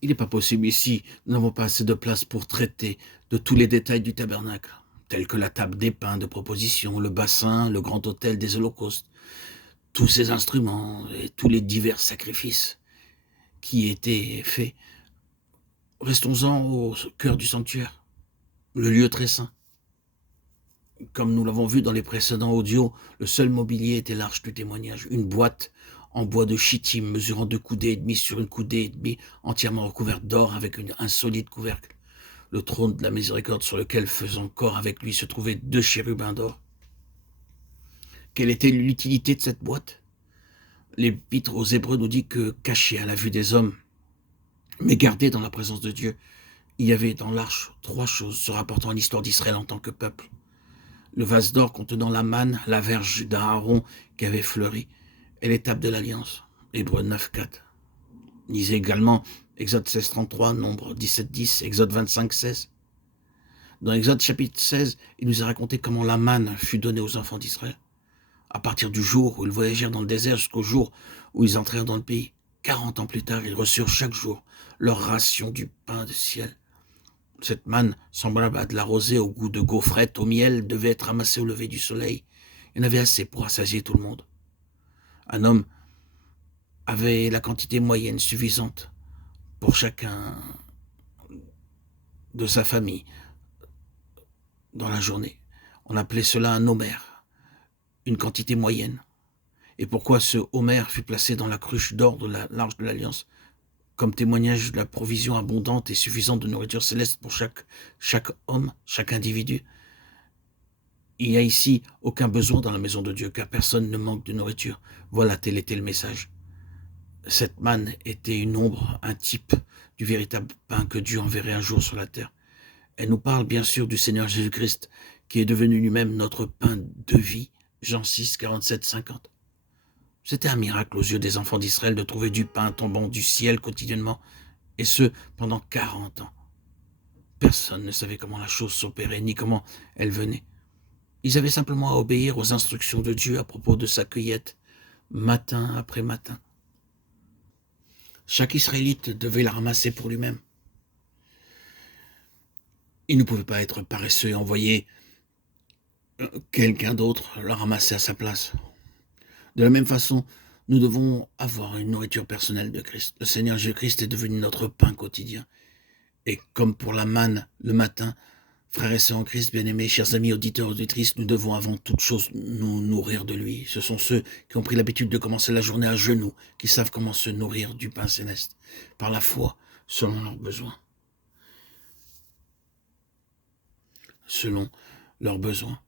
Il n'est pas possible ici, nous n'avons pas assez de place pour traiter de tous les détails du tabernacle, tels que la table des pains de proposition, le bassin, le grand autel des holocaustes, tous ces instruments et tous les divers sacrifices qui étaient faits. Restons-en au cœur du sanctuaire, le lieu très saint. Comme nous l'avons vu dans les précédents audios, le seul mobilier était l'arche du témoignage, une boîte en bois de chittim mesurant 2 coudées et demie sur 1 coudée et demie, entièrement recouverte d'or avec un solide couvercle. Le trône de la miséricorde sur lequel, faisant corps avec lui, se trouvaient 2 chérubins d'or. Quelle était l'utilité de cette boîte? L'Épître aux Hébreux nous dit que, cachée à la vue des hommes, mais gardée dans la présence de Dieu, il y avait dans l'arche 3 choses se rapportant à l'histoire d'Israël en tant que peuple. Le vase d'or contenant la manne, la verge d'Aaron qui avait fleuri, et l'étape de l'Alliance. Hébreux 9,4. Lisez également Exode 16,33, Nombre 17,10, Exode 25,16. Dans Exode chapitre 16, il nous est raconté comment la manne fut donnée aux enfants d'Israël. À partir du jour où ils voyagèrent dans le désert jusqu'au jour où ils entrèrent dans le pays, 40 ans plus tard, ils reçurent chaque jour leur ration du pain du ciel. Cette manne, semblable à de la rosée au goût de gaufrette au miel, devait être amassée au lever du soleil. Il y en avait assez pour rassasier tout le monde. Un homme avait la quantité moyenne suffisante pour chacun de sa famille dans la journée. On appelait cela un homère, une quantité moyenne. Et pourquoi ce homère fut placé dans la cruche d'or de l'arche de l'Alliance, comme témoignage de la provision abondante et suffisante de nourriture céleste pour chaque homme, chaque individu. Il n'y a ici aucun besoin dans la maison de Dieu, car personne ne manque de nourriture. Voilà, tel était le message. Cette manne était une ombre, un type du véritable pain que Dieu enverrait un jour sur la terre. Elle nous parle bien sûr du Seigneur Jésus-Christ, qui est devenu lui-même notre pain de vie, Jean 6, 47, 50. C'était un miracle aux yeux des enfants d'Israël de trouver du pain tombant du ciel quotidiennement, et ce, pendant 40 ans. Personne ne savait comment la chose s'opérait, ni comment elle venait. Ils avaient simplement à obéir aux instructions de Dieu à propos de sa cueillette, matin après matin. Chaque Israélite devait la ramasser pour lui-même. Il ne pouvait pas être paresseux et envoyer quelqu'un d'autre la ramasser à sa place. De la même façon, nous devons avoir une nourriture personnelle de Christ. Le Seigneur Jésus-Christ est devenu notre pain quotidien. Et comme pour la manne le matin, frères et sœurs en Christ, bien-aimés, chers amis auditeurs, auditrices, nous devons avant toute chose nous nourrir de lui. Ce sont ceux qui ont pris l'habitude de commencer la journée à genoux, qui savent comment se nourrir du pain céleste, par la foi, selon leurs besoins. Selon leurs besoins.